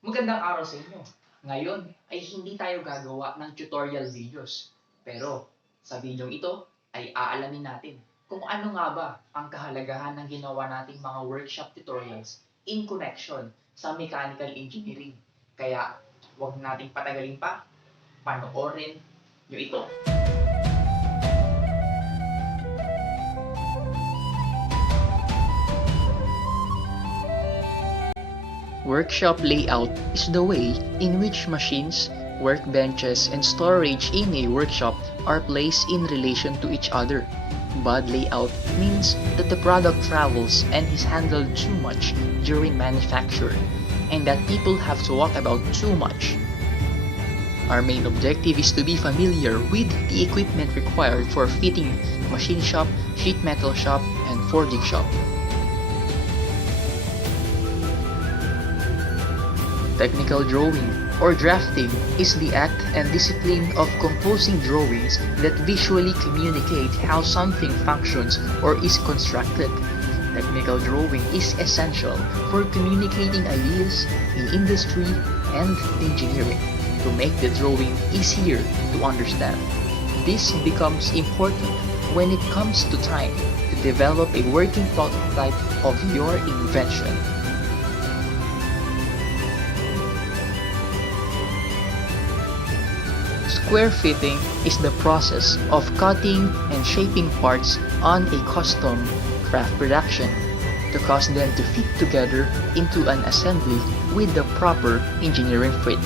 Magandang araw sa inyo. Ngayon ay hindi tayo gagawa ng tutorial videos. Pero sa videong ito ay aalamin natin kung ano nga ba ang kahalagahan ng ginawa nating mga workshop tutorials in connection sa mechanical engineering. Kaya huwag nating patagalin pa, panoorin nyo ito. Workshop layout is the way in which machines, workbenches, and storage in a workshop are placed in relation to each other. Bad layout means that the product travels and is handled too much during manufacture, and that people have to walk about too much. Our main objective is to be familiar with the equipment required for fitting machine shop, sheet metal shop, and forging shop. Technical drawing or drafting is the act and discipline of composing drawings that visually communicate how something functions or is constructed. Technical drawing is essential for communicating ideas in industry and engineering to make the drawing easier to understand. This becomes important when it comes to time to develop a working prototype of your invention. Square fitting is the process of cutting and shaping parts on a custom craft production to cause them to fit together into an assembly with the proper engineering fit.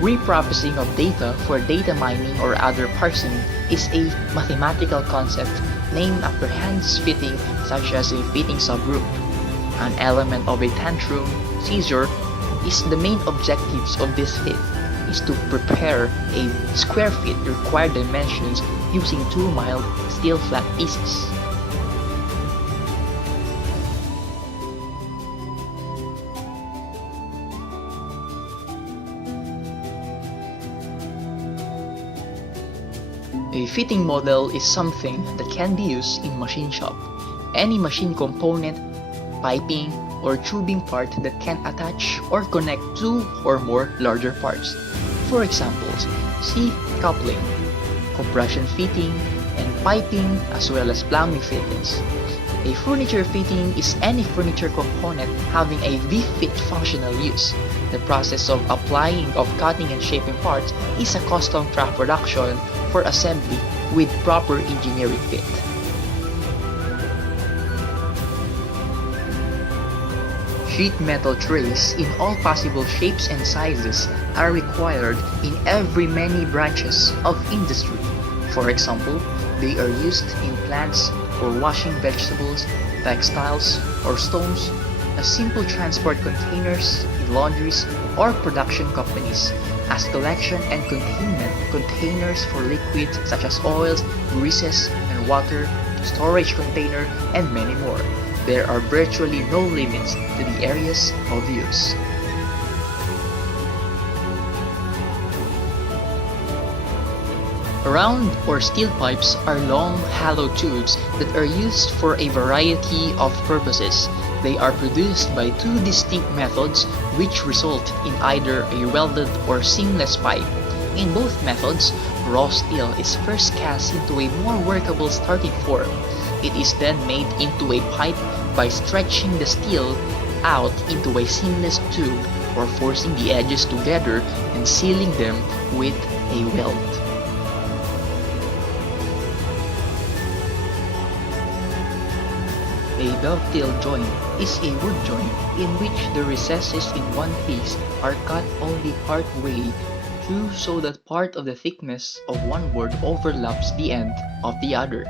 Reprocessing of data for data mining or other parsing is a mathematical concept named after hands fitting, such as a fitting subgroup. An element of a tantrum scissor is the main objectives of this fit is to prepare a square fit required dimensions using two mild steel flat pieces. A fitting model is something that can be used in machine shop. Any machine component, piping, or tubing part that can attach or connect two or more larger parts. For examples, see coupling, compression fitting, and piping as well as plumbing fittings. A furniture fitting is any furniture component having a V-fit functional use. The process of applying of cutting and shaping parts is a custom craft production for assembly with proper engineering fit. Sheet metal trays in all possible shapes and sizes are required in every many branches of industry. For example, they are used in plants for washing vegetables, textiles, or stones, as simple transport containers in laundries or production companies, as collection and containment containers for liquids such as oils, greases, and water, storage container, and many more. There are virtually no limits to the areas of use. Round or steel pipes are long, hollow tubes that are used for a variety of purposes. They are produced by two distinct methods which result in either a welded or seamless pipe. In both methods, raw steel is first cast into a more workable starting form. It is then made into a pipe by stretching the steel out into a seamless tube or forcing the edges together and sealing them with a weld. A dovetail joint is a wood joint in which the recesses in one piece are cut only part way through so that part of the thickness of one board overlaps the end of the other.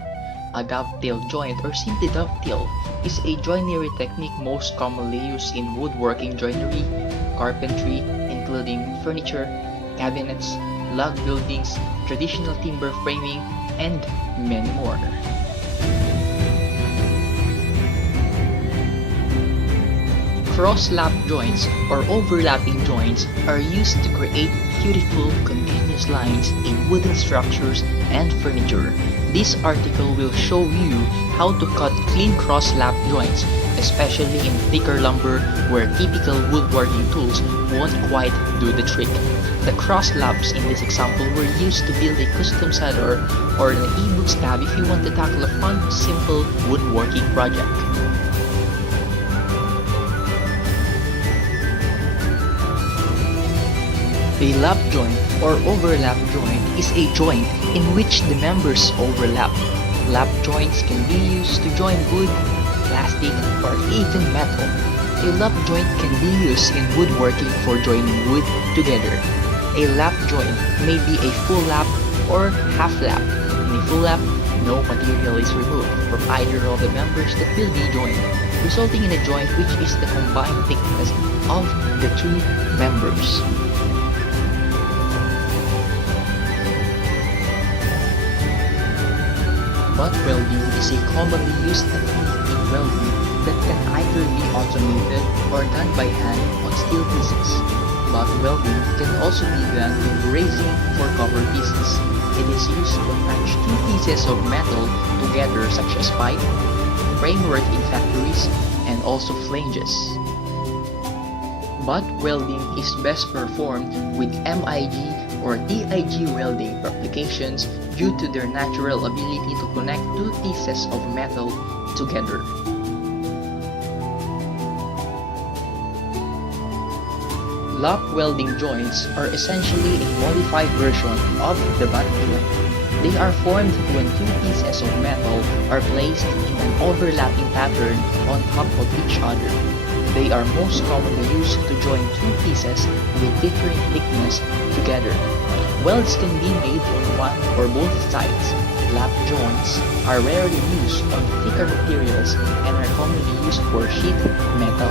A dovetail joint or simply dovetail is a joinery technique most commonly used in woodworking joinery, carpentry, including furniture, cabinets, log buildings, traditional timber framing, and many more. Cross-lap joints or overlapping joints are used to create beautiful continuous lines in wooden structures and furniture. This article will show you how to cut clean cross-lap joints especially in thicker lumber where typical woodworking tools won't quite do the trick. The cross slabs in this example were used to build a custom cellar or an e-book slab if you want to tackle a fun, simple woodworking project. A lap joint or overlap joint is a joint in which the members overlap. Lap joints can be used to join wood, plastic, or even metal. A lap joint can be used in woodworking for joining wood together. A lap joint may be a full lap or half lap. In a full lap, no material is removed from either of the members that will be joined, resulting in a joint which is the combined thickness of the two members. Butt welding is a commonly used technique in welding that can either be automated or done by hand on steel pieces. Butt welding can also be done in brazing for copper pieces. It is used to attach two pieces of metal together such as pipe, framework in factories, and also flanges. Butt welding is best performed with MIG or TIG welding applications due to their natural ability to connect two pieces of metal together. Lap welding joints are essentially a modified version of the butt joint. They are formed when two pieces of metal are placed in an overlapping pattern on top of each other. They are most commonly used to join two pieces with different thickness together. Welds can be made on one or both sides. Lap joints are rarely used on thicker materials and are commonly used for sheet metal.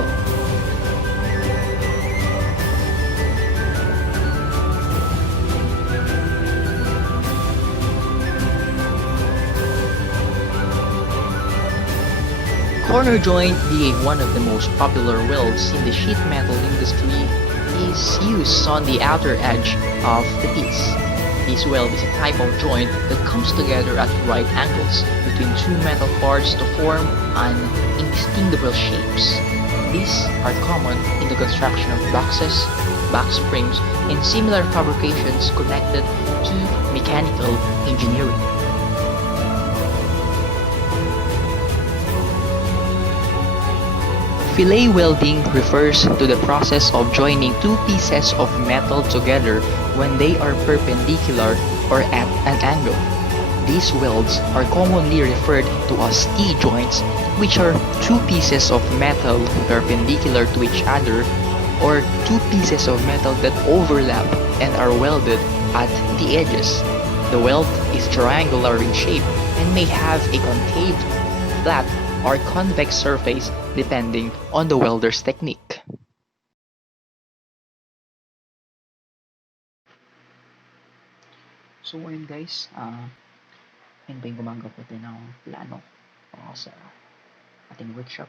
Corner joint, being one of the most popular welds in the sheet metal industry, is used on the outer edge of the piece. This weld is a type of joint that comes together at right angles between two metal parts to form an indistinguishable shapes. These are common in the construction of boxes, box springs, and similar fabrications connected to mechanical engineering. Fillet welding refers to the process of joining two pieces of metal together when they are perpendicular or at an angle. These welds are commonly referred to as T-joints, which are two pieces of metal perpendicular to each other or two pieces of metal that overlap and are welded at the edges. The weld is triangular in shape and may have a concave, flat, or convex surface depending on the welder's technique. So ayun guys, yun pa yung gumagawa ko din ng plano sa ating workshop.